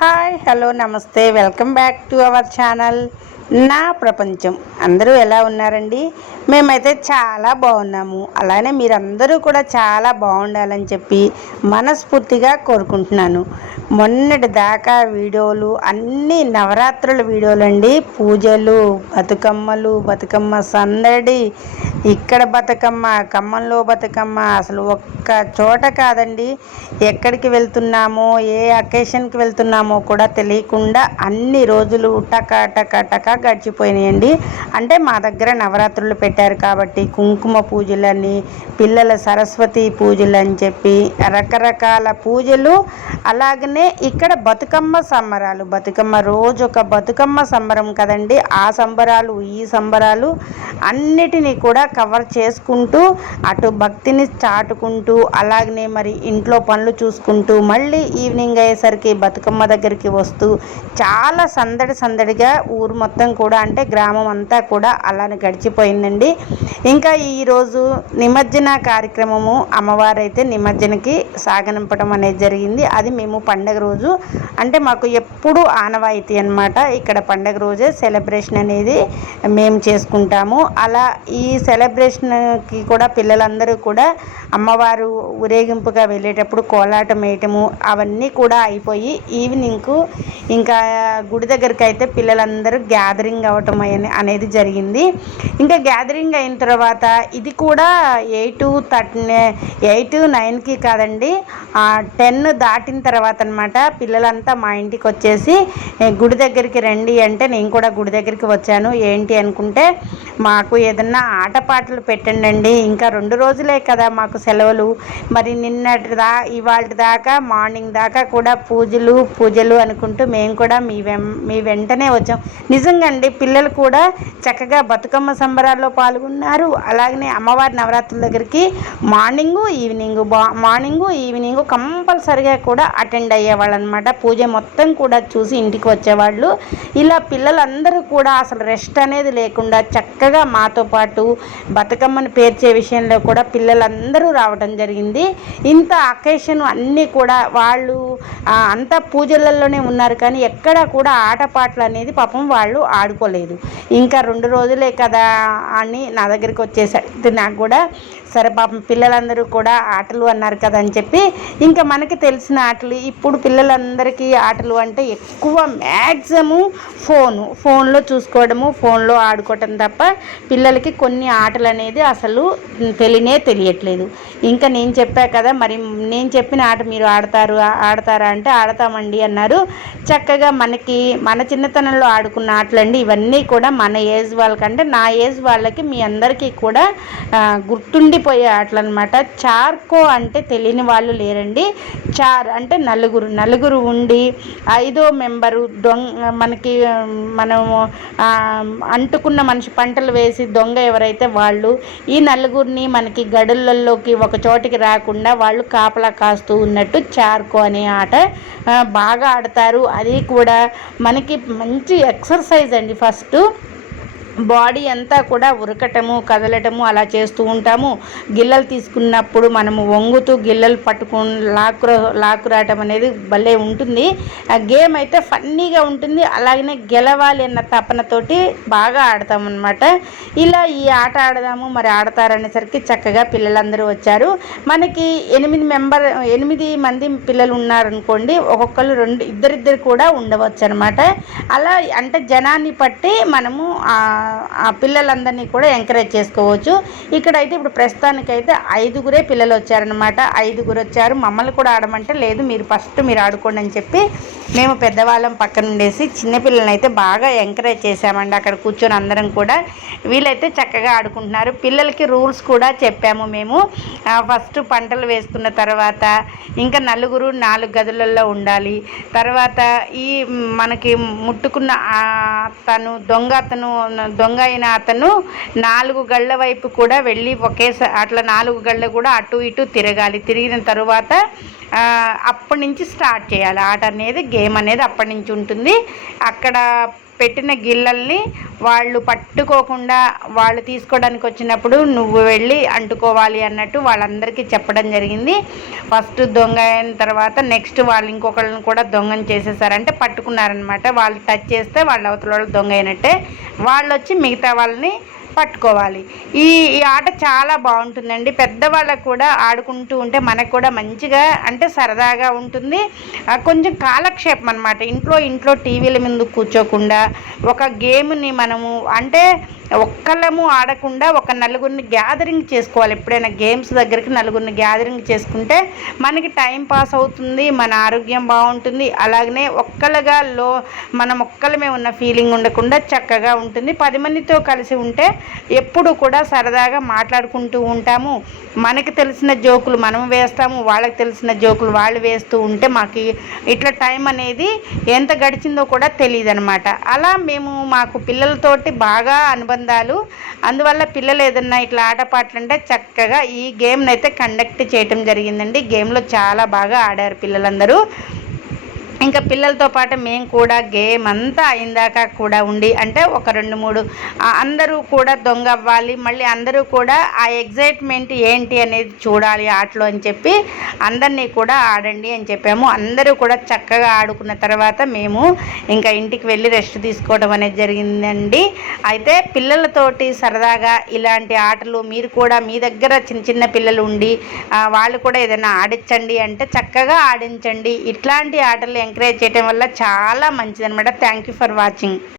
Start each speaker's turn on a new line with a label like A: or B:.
A: Hi hello నమస్తే. Welcome back to our channel నా ప్రపంచం. అందరూ ఎలా ఉన్నారండి? మేమైతే చాలా బాగున్నాము. అలానే మీరందరూ కూడా చాలా బాగుండాలని చెప్పి మనస్ఫూర్తిగా కోరుకుంటున్నాను. మొన్నటి దాకా వీడియోలు అన్నీ నవరాత్రుల వీడియోలు అండి. పూజలు బతుకమ్మలు బతుకమ్మ సందడి ఇక్కడ బతుకమ్మ ఖమ్మంలో బతుకమ్మ అసలు ఒక్క చోట కాదండి. ఎక్కడికి వెళ్తున్నామో ఏ అకేషన్కి వెళ్తున్నామో కూడా తెలియకుండా అన్ని రోజులు టక టక టక గడిచిపోయినాయండి. అంటే మా దగ్గర నవరాత్రులు పెట్టి పెట్టారు కాబట్టి కుంకుమ పూజలని పిల్లల సరస్వతి పూజలు అని చెప్పి రకరకాల పూజలు. అలాగనే ఇక్కడ బతుకమ్మ సంబరాలు. బతుకమ్మ రోజు ఒక బతుకమ్మ సంబరం కదండి. ఆ సంబరాలు ఈ సంబరాలు అన్నిటినీ కూడా కవర్ చేసుకుంటూ అటు భక్తిని చాటుకుంటూ అలాగనే మరి ఇంట్లో పనులు చూసుకుంటూ మళ్ళీ ఈవినింగ్ అయ్యేసరికి బతుకమ్మ దగ్గరికి వస్తూ చాలా సందడి సందడిగా ఊరు మొత్తం కూడా అంటే గ్రామం అంతా కూడా అలానే గడిచిపోయిందండి. ఇంకా ఈరోజు నిమజ్జన కార్యక్రమము అమ్మవారైతే నిమజ్జనకి సాగనింపడం అనేది జరిగింది. అది మేము పండగ రోజు. అంటే మాకు ఎప్పుడు ఆనవాయితీ అనమాట ఇక్కడ పండగ రోజే సెలబ్రేషన్ అనేది మేము చేసుకుంటాము. అలా ఈ సెలబ్రేషన్కి కూడా పిల్లలందరూ కూడా అమ్మవారు ఊరేగింపుగా వెళ్ళేటప్పుడు కోలాటం వేయటము అవన్నీ కూడా అయిపోయి ఈవినింగ్కు ఇంకా గుడి దగ్గరికి అయితే పిల్లలందరూ గ్యాదరింగ్ అవ్వటం అనేది జరిగింది. ఇంకా గ్యాదరింగ్ అయిన తర్వాత ఇది కూడా ఎయిట్ థర్టీ ఎయిట్ నైన్కి కాదండి. టెన్ దాటిన తర్వాత అనమాట పిల్లలంతా మా ఇంటికి వచ్చేసి గుడి దగ్గరికి రండి అంటే నేను కూడా గుడి దగ్గరికి వచ్చాను. ఏంటి అనుకుంటే మాకు ఏదన్నా ఆటపాటలు పెట్టండి ఇంకా రెండు రోజులే కదా మాకు సెలవులు. మరి నిన్నటి దా ఇవాళ దాకా మార్నింగ్ దాకా కూడా పూజలు పూజలు అనుకుంటూ మేము కూడా మీ వెం మీ వెంటనే వచ్చాం. నిజంగా అండి పిల్లలు కూడా చక్కగా బతుకమ్మ సంబరాల్లో పాల్గొన్నారు. అలాగనే అమ్మవారి నవరాత్రుల దగ్గరికి మార్నింగు ఈవినింగ్ బా మార్నింగు ఈవినింగు కంపల్సరిగా కూడా అటెండ్ అయ్యేవాళ్ళు అనమాట పూజ మొత్తం కూడా చూసి ఇంటికి వచ్చేవాళ్ళు. ఇలా పిల్లలందరూ కూడా అసలు రెస్ట్ అనేది లేకుండా చక్కగా మాతో పాటు బతుకమ్మను పేర్చే విషయంలో కూడా పిల్లలందరూ రావడం జరిగింది. ఇంత అకేషన్ అన్నీ కూడా వాళ్ళు అంత పూజలలోనే ఉన్నారు కానీ ఎక్కడా కూడా ఆటపాటలు అనేది పాపం వాళ్ళు ఆడుకోలేదు. ఇంకా రెండు రోజులే కదా అని నా దగ్గరికి వచ్చేసరికి నాకు కూడా సరే పాపం పిల్లలందరూ కూడా ఆటలు అన్నారు కదా అని చెప్పి ఇంకా మనకి తెలిసిన ఆటలు ఇప్పుడు పిల్లలందరికీ ఆటలు అంటే ఎక్కువ మ్యాక్సిమం ఫోను. ఫోన్లో చూసుకోవడము ఫోన్లో ఆడుకోవటం తప్ప పిల్లలకి కొన్ని ఆటలు అనేది అసలు తెలియనే తెలియట్లేదు. ఇంకా నేను చెప్పా కదా మరి నేను చెప్పిన ఆట మీరు ఆడతారు ఆడతారా అంటే ఆడతామండి అన్నారు. చక్కగా మనకి మన చిన్నతనంలో ఆడుకున్న ఆటలండి. ఇవన్నీ కూడా మన ఏజ్ వాళ్ళకంటే నా ఏజ్ వాళ్ళకి మీ అందరికీ కూడా గుర్తుండి ఉండిపోయే ఆటలు అనమాట చార్కో అంటే తెలియని వాళ్ళు లేరండి. చార్ అంటే నలుగురు నలుగురు ఉండి ఐదో మెంబరు దొంగ మనకి మనము అంటుకున్న మనిషి పంటలు వేసి దొంగ ఎవరైతే వాళ్ళు ఈ నలుగురిని మనకి గడులలోకి ఒక చోటికి రాకుండా వాళ్ళు కాపలా కాస్తూ ఉన్నట్టు చార్కో అనే ఆట బాగా ఆడతారు. అది కూడా మనకి మంచి ఎక్సర్సైజ్ అండి ఫస్ట్. బాడీ అంతా కూడా ఉరకటము కదలటము అలా చేస్తూ ఉంటాము. గిల్లలు తీసుకున్నప్పుడు మనము వంగుతూ గిల్లలు పట్టుకు లాక్కు లాక్కురాటం అనేది భలే ఉంటుంది. ఆ గేమ్ అయితే ఫన్నీగా ఉంటుంది. అలాగనే గెలవాలి అన్న తపనతోటి బాగా ఆడతామన్నమాట. ఇలా ఈ ఆట ఆడదాము మరి ఆడతారనేసరికి చక్కగా పిల్లలందరూ వచ్చారు. మనకి ఎనిమిది మెంబర్ ఎనిమిది మంది పిల్లలు ఉన్నారనుకోండి ఒక్కొక్కరు రెండు ఇద్దరిద్దరు కూడా ఉండవచ్చు అనమాట అలా అంటే జనాన్ని బట్టి మనము ఆ పిల్లలందరినీ కూడా ఎంకరేజ్ చేసుకోవచ్చు. ఇక్కడైతే ఇప్పుడు ప్రస్తుతానికైతే ఐదుగురే పిల్లలు వచ్చారనమాట ఐదుగురు వచ్చారు. మమ్మల్ని కూడా ఆడమంటే లేదు. మీరు ఫస్ట్ మీరు ఆడుకోండి అని చెప్పి మేము పెద్దవాళ్ళం పక్కన ఉండేసి చిన్నపిల్లలని అయితే బాగా ఎంకరేజ్ చేసామండి అక్కడ కూర్చొని అందరం కూడా వీళ్ళైతే చక్కగా ఆడుకుంటున్నారు. పిల్లలకి రూల్స్ కూడా చెప్పాము మేము. ఫస్ట్ పంటలు వేసుకున్న తర్వాత ఇంకా నలుగురు నాలుగు గదులలో ఉండాలి. తర్వాత ఈ మనకి ముట్టుకున్న తను దొంగ అతను దొంగ అయిన అతను నాలుగు గళ్ళ వైపు కూడా వెళ్ళి ఒకేసారి అట్లా నాలుగు గళ్ళ కూడా అటు ఇటు తిరగాలి. తిరిగిన తరువాత అప్పటి నుంచి స్టార్ట్ చేయాలి. ఆట అనేది గేమ్ అనేది అప్పటి నుంచి ఉంటుంది. అక్కడ పెట్టిన గిల్లల్ని వాళ్ళు పట్టుకోకుండా వాళ్ళు తీసుకోవడానికి వచ్చినప్పుడు నువ్వు వెళ్ళి అంటుకోవాలి అన్నట్టు వాళ్ళందరికీ చెప్పడం జరిగింది. ఫస్ట్ దొంగ అయిన తర్వాత నెక్స్ట్ వాళ్ళు ఇంకొకళ్ళని కూడా దొంగని చేసేసారంటే పట్టుకున్నారనమాట వాళ్ళు టచ్ చేస్తే వాళ్ళ అవతల వాళ్ళు దొంగ అయినట్టే. వాళ్ళు వచ్చి మిగతా వాళ్ళని పట్టుకోవాలి. ఈ ఈ ఆట చాలా బాగుంటుందండి. పెద్దవాళ్ళకు కూడా ఆడుకుంటూ ఉంటే మనకు కూడా మంచిగా అంటే సరదాగా ఉంటుంది. కొంచెం కాలక్షేపం అనమాట ఇంట్లో ఇంట్లో టీవీల ముందు కూర్చోకుండా ఒక గేమ్ని మనము అంటే ఒక్కళ్ళము ఆడకుండా ఒక నలుగురిని గ్యాదరింగ్ చేసుకోవాలి. ఎప్పుడైనా గేమ్స్ దగ్గరికి నలుగురిని గ్యాదరింగ్ చేసుకుంటే మనకి టైం పాస్ అవుతుంది మన ఆరోగ్యం బాగుంటుంది. అలాగనే ఒక్కలుగా లో మనం ఒక్కలమే ఉన్న ఫీలింగ్ ఉండకుండా చక్కగా ఉంటుంది. పది మందితో కలిసి ఉంటే ఎప్పుడు కూడా సరదాగా మాట్లాడుకుంటూ ఉంటాము. మనకి తెలిసిన జోకులు మనం వేస్తాము వాళ్ళకి తెలిసిన జోకులు వాళ్ళు వేస్తూ ఉంటే మాకు ఇట్లా టైం అనేది ఎంత గడిచిందో కూడా తెలియదు అనమాట అలా మేము మాకు పిల్లలతోటి బాగా అనుబంధాలు. అందువల్ల పిల్లలు ఏదన్నా ఇట్లా ఆటపాటలు అంటే చక్కగా ఈ గేమ్ని అయితే కండక్ట్ చేయటం జరిగిందండి. గేమ్లో చాలా బాగా ఆడారు పిల్లలందరూ. ఇంకా పిల్లలతో పాటు మేము కూడా గేమ్ అంతా అయిందాక కూడా ఉండి అంటే ఒక రెండు మూడు అందరూ కూడా దొంగ అవ్వాలి మళ్ళీ అందరూ కూడా ఆ ఎగ్జైట్మెంట్ ఏంటి అనేది చూడాలి ఆటలో అని చెప్పి అందరినీ కూడా ఆడండి అని చెప్పాము. అందరూ కూడా చక్కగా ఆడుకున్న తర్వాత మేము ఇంకా ఇంటికి వెళ్ళి రెస్ట్ తీసుకోవడం అనేది జరిగిందండి. అయితే పిల్లలతోటి సరదాగా ఇలాంటి ఆటలు మీరు కూడా మీ దగ్గర చిన్న చిన్న పిల్లలు ఉండి వాళ్ళు కూడా ఏదైనా ఆడించండి అంటే చక్కగా ఆడించండి. ఇట్లాంటి ఆటలు ఎంకరేజ్ చేయడం వల్ల చాలా మంచిదనమాట థ్యాంక్ యూ ఫర్ వాచింగ్